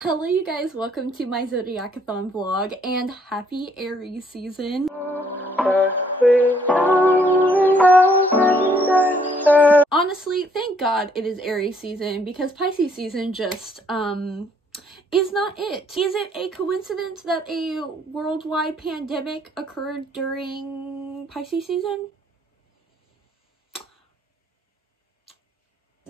Hello you guys, welcome to my zodiacathon vlog and happy Aries season. Honestly, thank God it is Aries season because Pisces season just is not it. Is it a coincidence that a worldwide pandemic occurred during Pisces season?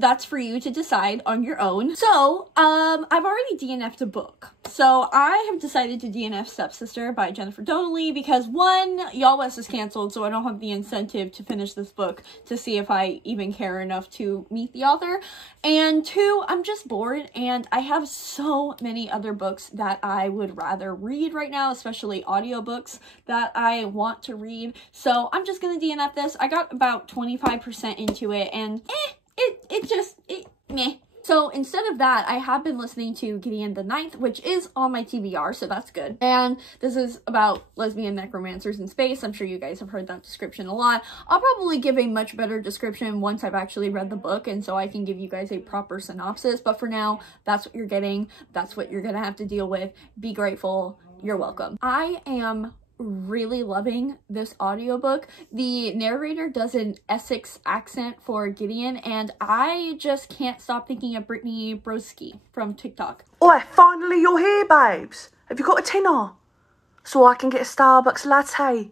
That's for you to decide on your own. So, I've already DNF'd a book. So, I have decided to DNF Stepsister by Jennifer Donnelly because one, Y'all West is canceled, so I don't have the incentive to finish this book to see if I even care enough to meet the author. And two, I'm just bored and I have so many other books that I would rather read right now, especially audiobooks that I want to read. So, I'm just gonna DNF this. I got about 25% into it and meh. So instead of that, I have been listening to Gideon the Ninth, which is on my TBR, so that's good. And this is about lesbian necromancers in space. I'm sure you guys have heard that description a lot. I'll probably give a much better description once I've actually read the book, and so I can give you guys a proper synopsis. But for now, that's what you're getting. That's what you're gonna have to deal with. Be grateful. You're welcome. I am really loving this audiobook. The narrator does an Essex accent for Gideon, and I just can't stop thinking of Brittany Broski from TikTok. Oi, finally you're here, babes. Have you got a tinner? So I can get a Starbucks latte.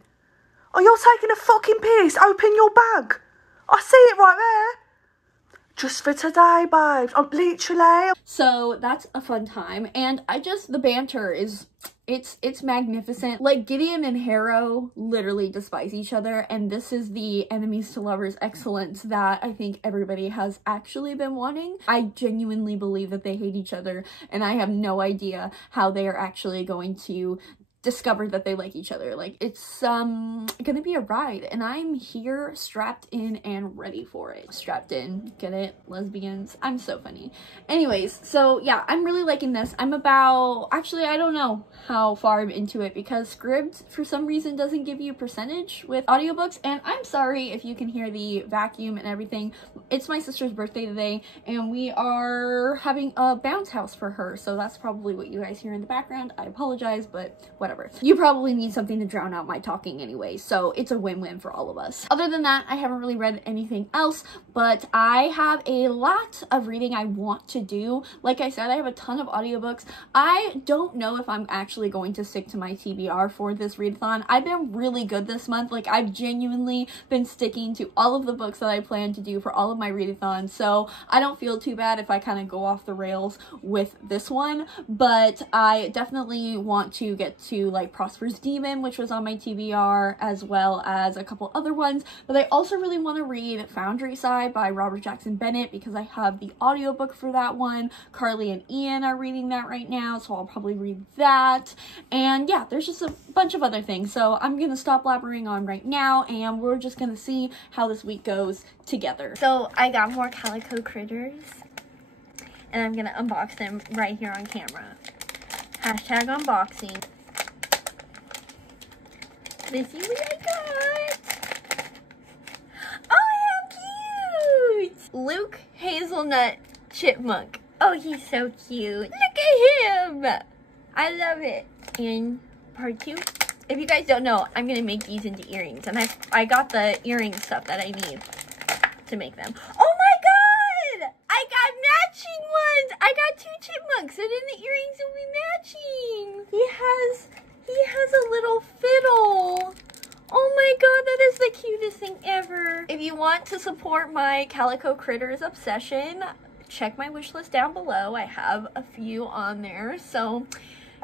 Oh, you're taking a fucking piss. Open your bag. I see it right there. Just for today, babes. I'm literally... So that's a fun time, and the banter is... It's magnificent. Like, Gideon and Harrow literally despise each other, and this is the enemies to lovers excellence that I think everybody has actually been wanting. I genuinely believe that they hate each other, and I have no idea how they are actually going to discover that they like each other. Like, it's gonna be a ride, and I'm here strapped in and ready for it. Strapped in, get it? Lesbians. I'm so funny. Anyways, so yeah, I'm really liking this. I'm about, actually, I don't know how far I'm into it because Scribd for some reason doesn't give you percentage with audiobooks, and I'm sorry if you can hear the vacuum and everything. It's my sister's birthday today, and we are having a bounce house for her, so that's probably what you guys hear in the background. I apologize, but whatever. You probably need something to drown out my talking anyway, so it's a win-win for all of us. Other than that, I haven't really read anything else, but I have a lot of reading I want to do. Like I said, I have a ton of audiobooks. I don't know if I'm actually going to stick to my TBR for this readathon. I've been really good this month. Like, I've genuinely been sticking to all of the books that I plan to do for all of my readathons, so I don't feel too bad if I kind of go off the rails with this one, but I definitely want to get to like Prosper's Demon, which was on my TBR, as well as a couple other ones. But I also really want to read Foundry Side by Robert Jackson Bennett because I have the audiobook for that one. Carly and Ian are reading that right now, so I'll probably read that. And yeah, there's just a bunch of other things, so I'm gonna stop blabbering on right now, and we're just gonna see how this week goes together. So I got more Calico Critters, and I'm gonna unbox them right here on camera. Hashtag unboxing. Let's see what I got. Oh, how cute! Luke Hazelnut Chipmunk. Oh, he's so cute. Look at him! I love it. And part two. If you guys don't know, I'm gonna make these into earrings, and I got the earring stuff that I need to make them. Oh my god! I got matching ones! I got two chipmunks, and then the earrings will be matching. He has a little fiddle. Oh my god, that is the cutest thing ever. If you want to support my Calico Critters obsession, check my wish list down below. I have a few on there, so,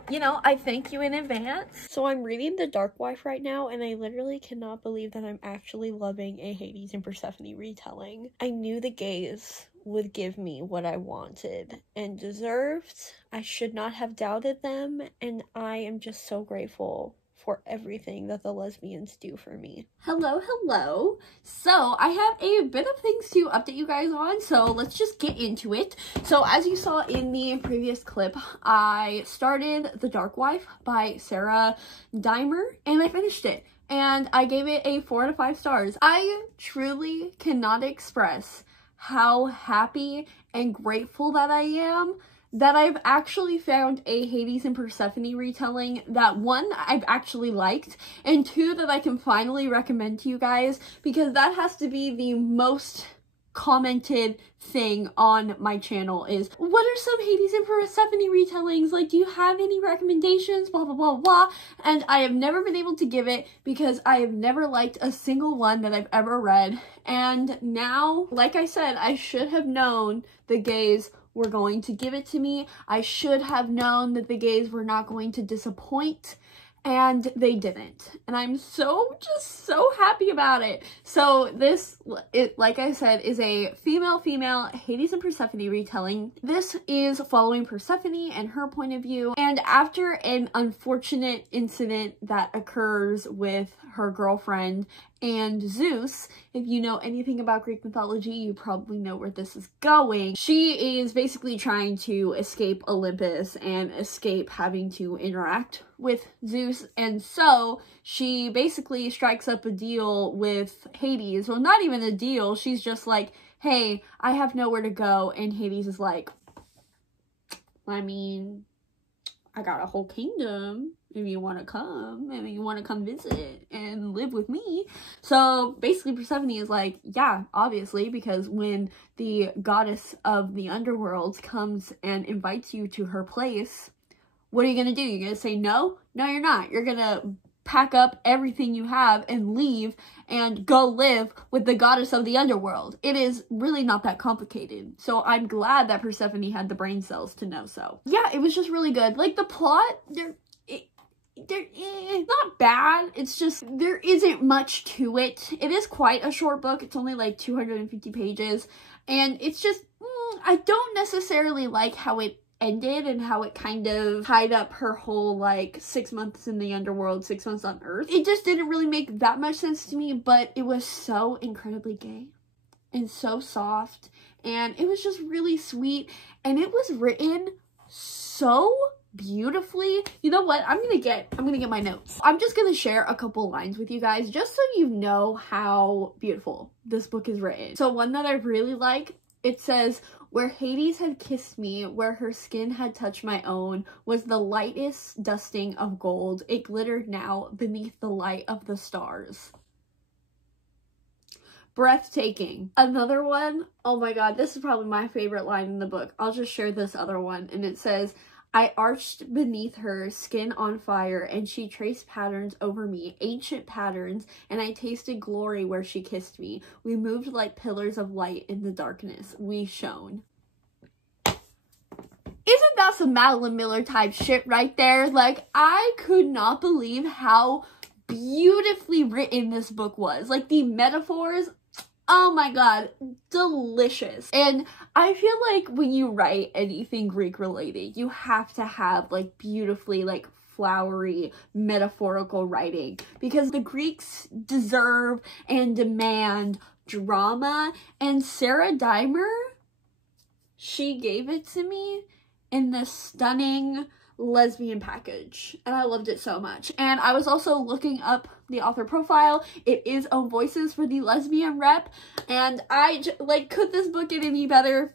you know, I thank you in advance. So I'm reading The Dark Wife right now, and I literally cannot believe that I'm actually loving a Hades and Persephone retelling. I knew the gays would give me what I wanted and deserved. I should not have doubted them, and I am just so grateful for everything that the lesbians do for me. Hello. So I have a bit of things to update you guys on, so let's just get into it. So as you saw in the previous clip, I started The Dark Wife by Sarah Dimer, and I finished it. And I gave it a 4 out of 5 stars. I truly cannot express how happy and grateful that I am that I've actually found a Hades and Persephone retelling that, one, I've actually liked, and two, that I can finally recommend to you guys, because that has to be the most commented thing on my channel is, what are some Hades and Persephone retellings? Like, do you have any recommendations? Blah, blah, blah, blah. And I have never been able to give it because I have never liked a single one that I've ever read. And now, like I said, I should have known the gays were going to give it to me. I should have known that the gays were not going to disappoint. And they didn't. And I'm just so happy about it. So this, like I said, is a female Hades and Persephone retelling. This is following Persephone and her point of view. And after an unfortunate incident that occurs with her girlfriend and Zeus, if you know anything about Greek mythology, you probably know where this is going. She is basically trying to escape Olympus and escape having to interact with Zeus, and so she basically strikes up a deal with Hades. Well, not even a deal, she's just like, hey, I have nowhere to go, and Hades is like, I mean, I got a whole kingdom if you want to come, and you want to come visit and live with me. So basically Persephone is like, yeah, obviously, because when the goddess of the underworld comes and invites you to her place, what are you gonna do? You're gonna say no? No, you're not. You're gonna pack up everything you have and leave and go live with the goddess of the underworld. It is really not that complicated. So I'm glad that Persephone had the brain cells to know so. Yeah, it was just really good. Like, the plot, it's not bad. It's just, there isn't much to it. It is quite a short book. It's only like 250 pages. And it's just, I don't necessarily like how it ended and how it kind of tied up her whole, like, 6 months in the underworld, 6 months on Earth. It just didn't really make that much sense to me, but it was so incredibly gay and so soft, and it was just really sweet, and it was written so beautifully. You know what? I'm gonna get my notes. I'm just gonna share a couple lines with you guys just so you know how beautiful this book is written. So one that I really like, it says, where Hades had kissed me, where her skin had touched my own, was the lightest dusting of gold. It glittered now beneath the light of the stars. Breathtaking. Another one, oh my god, this is probably my favorite line in the book. I'll just share this other one, and it says, I arched beneath her, skin on fire, and she traced patterns over me, ancient patterns, and I tasted glory where she kissed me. We moved like pillars of light in the darkness. We shone. Isn't that some Madeline Miller type shit right there? Like, I could not believe how beautifully written this book was. Like, the metaphors, oh my god, delicious. And I feel like when you write anything Greek related, you have to have, like, beautifully, like, flowery, metaphorical writing, because the Greeks deserve and demand drama, and Sarah Dimer, she gave it to me in this stunning lesbian package, and I loved it so much. And I was also looking up the author profile. It is a Voices for the Lesbian rep, and like, could this book get any better?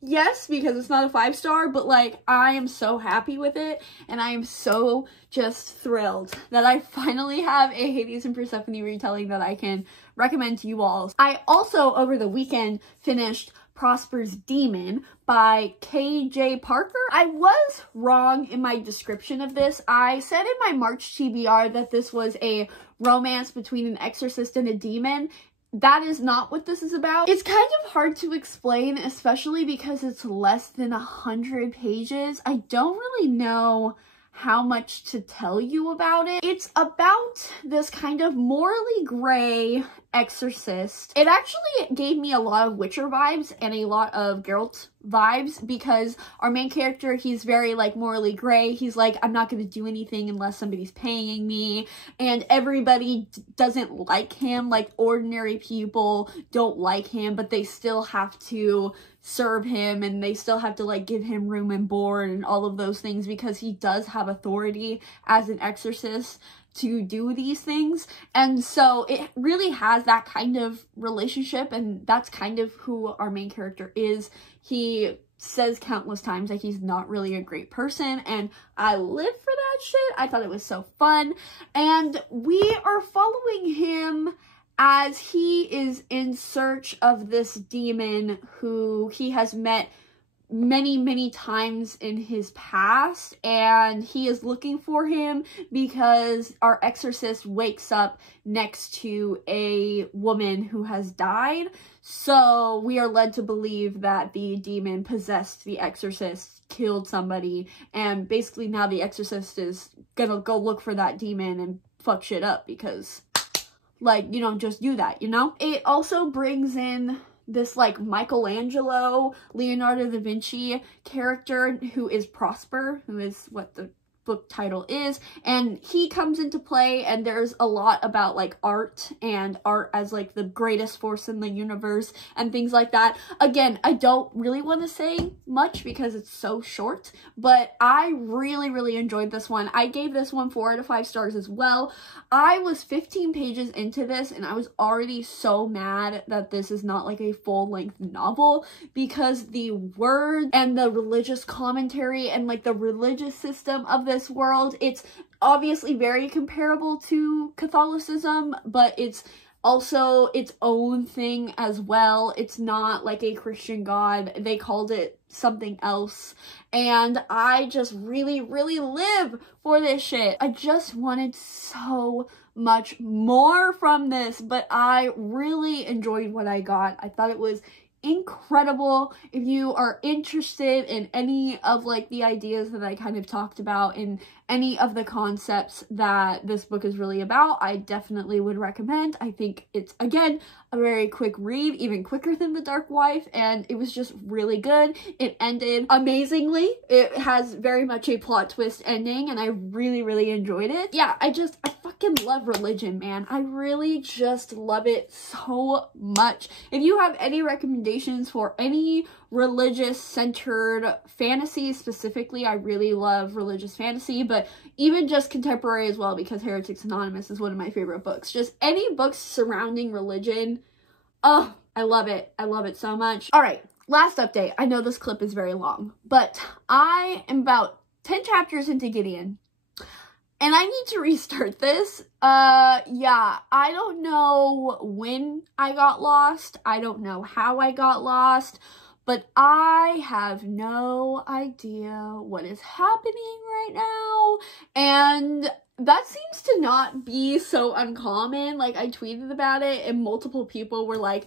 Yes, because it's not a 5-star, but, like, I am so happy with it, and I am so just thrilled that I finally have a Hades and Persephone retelling that I can recommend to you all. I also, over the weekend, finished Prosper's Demon by K.J. Parker. I was wrong in my description of this. I said in my March TBR that this was a romance between an exorcist and a demon. That is not what this is about. It's kind of hard to explain, especially because it's less than 100 pages. I don't really know how much to tell you about it. It's about this kind of morally gray exorcist. It actually gave me a lot of Witcher vibes and a lot of Geralt vibes, because our main character, he's very, like, morally gray. He's like, I'm not going to do anything unless somebody's paying me, and everybody doesn't like him. Like, ordinary people don't like him, but they still have to serve him, and they still have to, like, give him room and board and all of those things, because he does have authority as an exorcist to do these things. And so it really has that kind of relationship, and that's kind of who our main character is. He says countless times that he's not really a great person, and I live for that shit. I thought it was so fun. And we are following him as he is in search of this demon who he has met many times in his past, and he is looking for him because our exorcist wakes up next to a woman who has died. So we are led to believe that the demon possessed the exorcist, killed somebody, and basically now the exorcist is gonna go look for that demon and fuck shit up, because like, you don't just do that, you know? It also brings in this like Michelangelo, Leonardo da Vinci character who is Prosper, who is what the book title is, and he comes into play, and there's a lot about like art and art as like the greatest force in the universe and things like that. Again, I don't really want to say much because it's so short, but I really enjoyed this one. I gave this one 4 out of 5 stars as well. I was 15 pages into this and I was already so mad that this is not like a full-length novel, because the word and the religious commentary and like the religious system of this world, it's obviously very comparable to Catholicism, but it's also its own thing as well. It's not like a Christian God. They called it something else, and I just really live for this shit. I just wanted so much more from this, but I really enjoyed what I got. I thought it was incredible. If you are interested in any of like the ideas that I kind of talked about and any of the concepts that this book is really about, I definitely would recommend. I think it's, again, a very quick read, even quicker than The Dark Wife, and it was just really good. It ended amazingly. It has very much a plot twist ending, and I really enjoyed it. Yeah, I fucking love religion, man. I really just love it so much. If you have any recommendations for any religious centered fantasy specifically, I really love religious fantasy, but even just contemporary as well, because Heretics Anonymous is one of my favorite books. Just any books surrounding religion, oh, I love it. I love it so much. All right, last update. I know this clip is very long, but I am about 10 chapters into Gideon, and I need to restart this. Yeah, I don't know when I got lost. I don't know how I got lost, but I have no idea what is happening right now, and that seems to not be so uncommon. Like, I tweeted about it, and multiple people were like,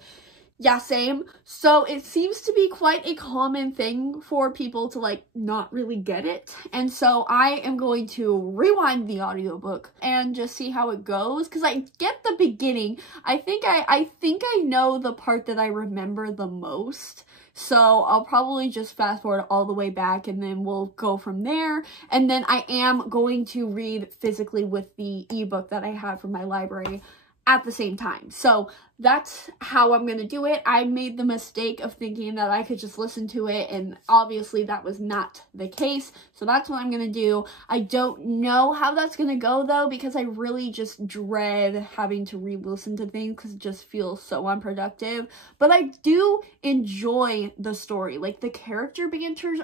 yeah, same. So it seems to be quite a common thing for people to like not really get it. And so I am going to rewind the audiobook and just see how it goes, because I get the beginning. I think I know the part that I remember the most. So I'll probably just fast forward all the way back, and then we'll go from there. And then I am going to read physically with the ebook that I have from my library at the same time. So that's how I'm gonna do it. I made the mistake of thinking that I could just listen to it, and obviously that was not the case. So that's what I'm gonna do. I don't know how that's gonna go though, because I really just dread having to re-listen to things because it just feels so unproductive. But I do enjoy the story. Like, the character banter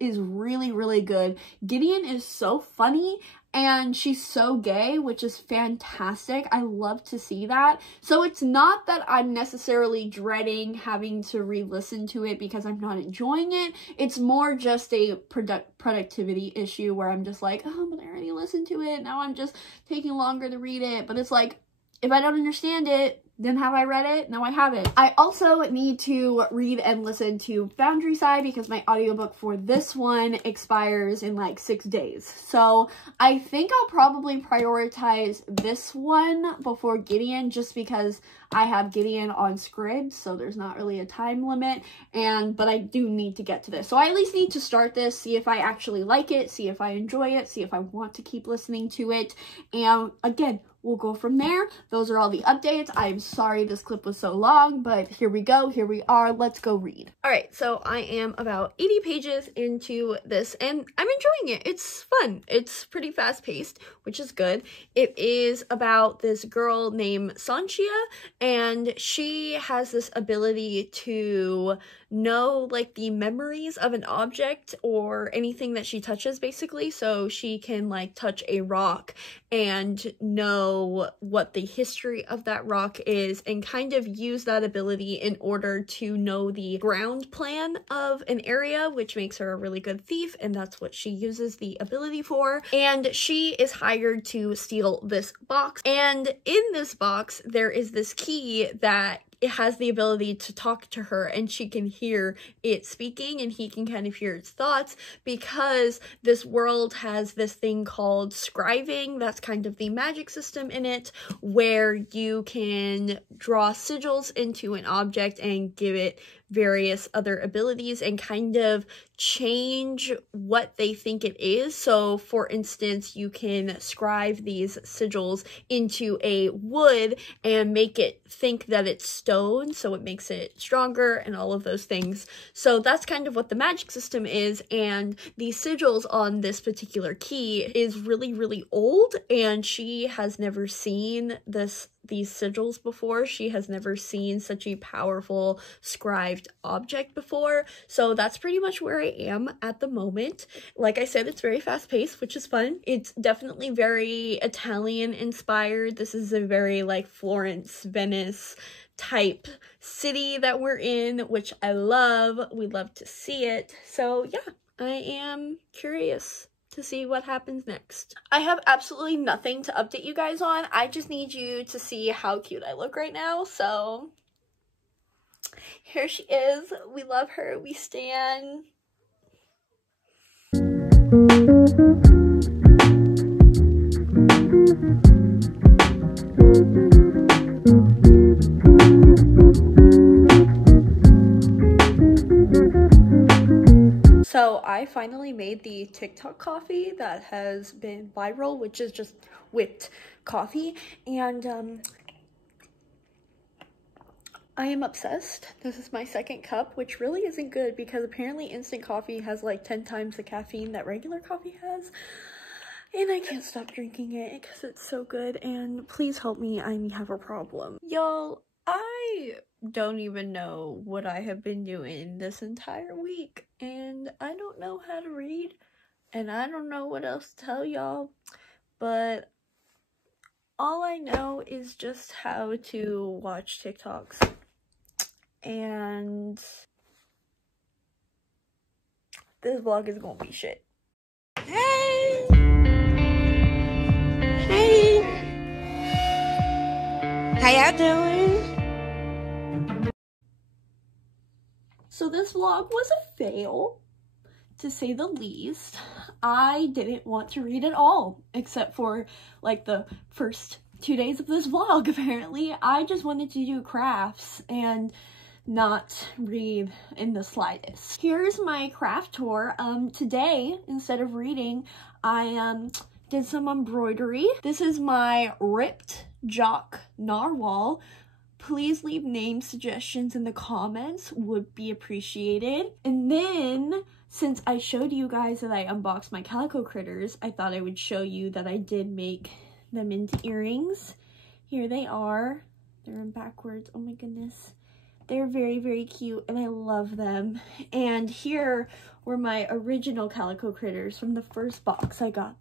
is really good. Gideon is so funny, and she's so gay, which is fantastic. I love to see that. So it's not that I'm necessarily dreading having to re-listen to it because I'm not enjoying it. It's more just a productivity issue where I'm just like, oh, but I already listened to it. Now I'm just taking longer to read it. But it's like, if I don't understand it, then have I read it? No, I haven't. I also need to read and listen to Boundary Side because my audiobook for this one expires in like 6 days. So I think I'll probably prioritize this one before Gideon, just because I have Gideon on Scribd, so there's not really a time limit, but I do need to get to this. So I at least need to start this, see if I actually like it, see if I enjoy it, see if I want to keep listening to it, and again, we'll go from there. Those are all the updates. I'm sorry this clip was so long, but here we go. Here we are. Let's go read. All right, so I am about 80 pages into this, and I'm enjoying it. It's fun. It's pretty fast-paced, which is good. It is about this girl named Sanchia, and she has this ability to know like the memories of an object or anything that she touches, basically. So she can like touch a rock and know what the history of that rock is and kind of use that ability in order to know the ground plan of an area, which makes her a really good thief, and that's what she uses the ability for. And she is hired to steal this box, and in this box there is this key that it has the ability to talk to her, and she can hear it speaking, and he can kind of hear its thoughts, because this world has this thing called scriving. That's kind of the magic system in it, where you can draw sigils into an object and give it various other abilities and kind of change what they think it is. So for instance, you can scrive these sigils into a wood and make it think that it's stone, so it makes it stronger and all of those things. So that's kind of what the magic system is, and the sigils on this particular key is really, really old, and she has never seen these sigils before. She has never seen such a powerful scribed object before. So that's pretty much where I am at the moment. Like I said, it's very fast-paced, which is fun. It's definitely very Italian inspired. This is a very like Florence, Venice type city that we're in, which I love. We love to see it. So yeah, I am curious to see what happens next. I have absolutely nothing to update you guys on. I just need you to see how cute I look right now. So here she is. We love her. We stan. So I finally made the TikTok coffee that has been viral, which is just whipped coffee, and I am obsessed. This is my second cup, which really isn't good because apparently instant coffee has like 10 times the caffeine that regular coffee has, and I can't stop drinking it because it's so good. And please help me, I have a problem. Y'all, I don't even know what I have been doing this entire week, and I don't know how to read, and I don't know what else to tell y'all, but all I know is just how to watch TikToks, and this vlog is gonna be shit. Hey! Hey! How y'all doing? So this vlog was a fail, to say the least. I didn't want to read at all, except for like the first 2 days of this vlog, apparently. I just wanted to do crafts and not read in the slightest. Here's my craft tour. Today, instead of reading, I did some embroidery. This is my ripped jock narwhal. Please leave name suggestions in the comments, would be appreciated. And then, since I showed you guys that I unboxed my calico critters, I thought I would show you that I did make them into earrings. Here they are. They're in backwards. Oh my goodness. They're very, very cute, and I love them. And here were my original calico critters from the first box I got.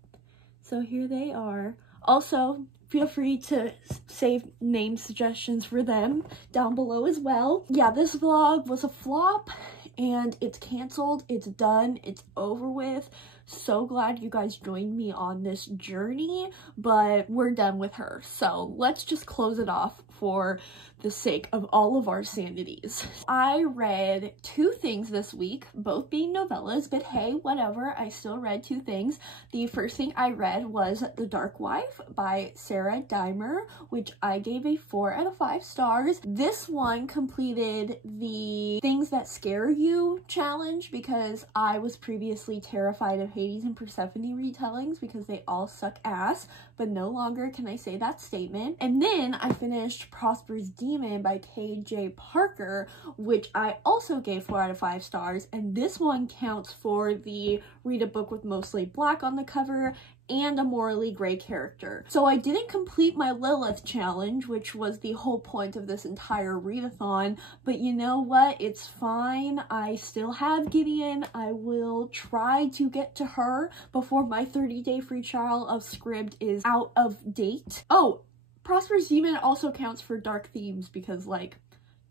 So here they are. Also, feel free to save name suggestions for them down below as well. Yeah, this vlog was a flop, and it's canceled. It's done. It's over with. So glad you guys joined me on this journey, but we're done with her. So let's just close it off for the sake of all of our sanities. I read 2 things this week, both being novellas, but hey, whatever, I still read 2 things. The first thing I read was The Dark Wife by Sarah Dimer, which I gave a 4 out of 5 stars. This one completed the Things That Scare You challenge because I was previously terrified of Hades and Persephone retellings because they all suck ass, but no longer can I say that statement. And then I finished Prosper's Demon by K.J. Parker, which I also gave 4 out of 5 stars, and this one counts for the read a book with mostly black on the cover and a morally gray character. So I didn't complete my Lilith challenge, which was the whole point of this entire readathon, but you know what? It's fine. I still have Gideon. I will try to get to her before my 30-day free trial of Scribd is out of date. Oh, Prosper's Demon also counts for dark themes because, like,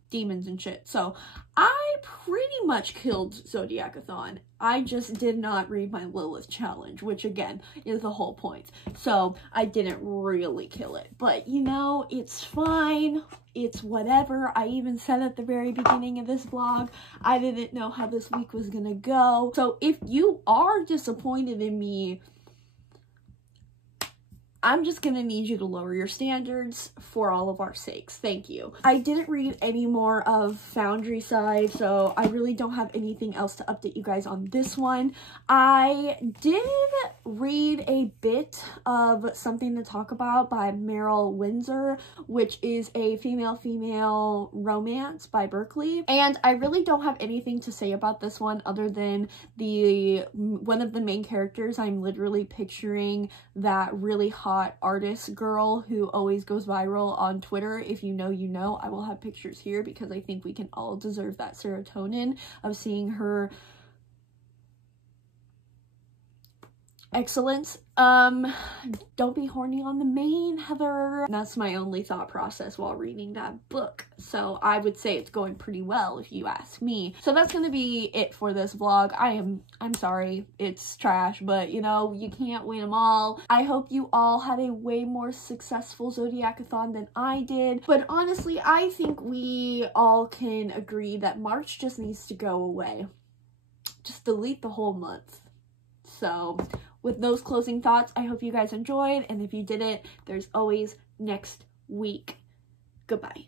demons and shit. So I pretty much killed Zodiacathon. I just did not read my Lilith challenge, which again is the whole point. So I didn't really kill it, but you know, it's fine. It's whatever. I even said at the very beginning of this vlog, I didn't know how this week was gonna go. So if you are disappointed in me, I'm just gonna need you to lower your standards for all of our sakes. Thank you. I didn't read any more of Foundry Side, so I really don't have anything else to update you guys on this one. I did read a bit of Something to Talk About by Meryl Windsor, which is a female-female romance by Berkeley, and I really don't have anything to say about this one other than one of the main characters. I'm literally picturing that really hot artist girl who always goes viral on Twitter. If you know, you know. I will have pictures here because I think we can all deserve that serotonin of seeing her excellence. Don't be horny on the main, Heather. That's my only thought process while reading that book. So I would say it's going pretty well if you ask me. So that's gonna be it for this vlog. I'm sorry, it's trash, but you know, you can't win them all. I hope you all had a way more successful Zodiacathon than I did, but honestly, I think we all can agree that March just needs to go away. Just delete the whole month. So with those closing thoughts, I hope you guys enjoyed, and if you didn't, there's always next week. Goodbye.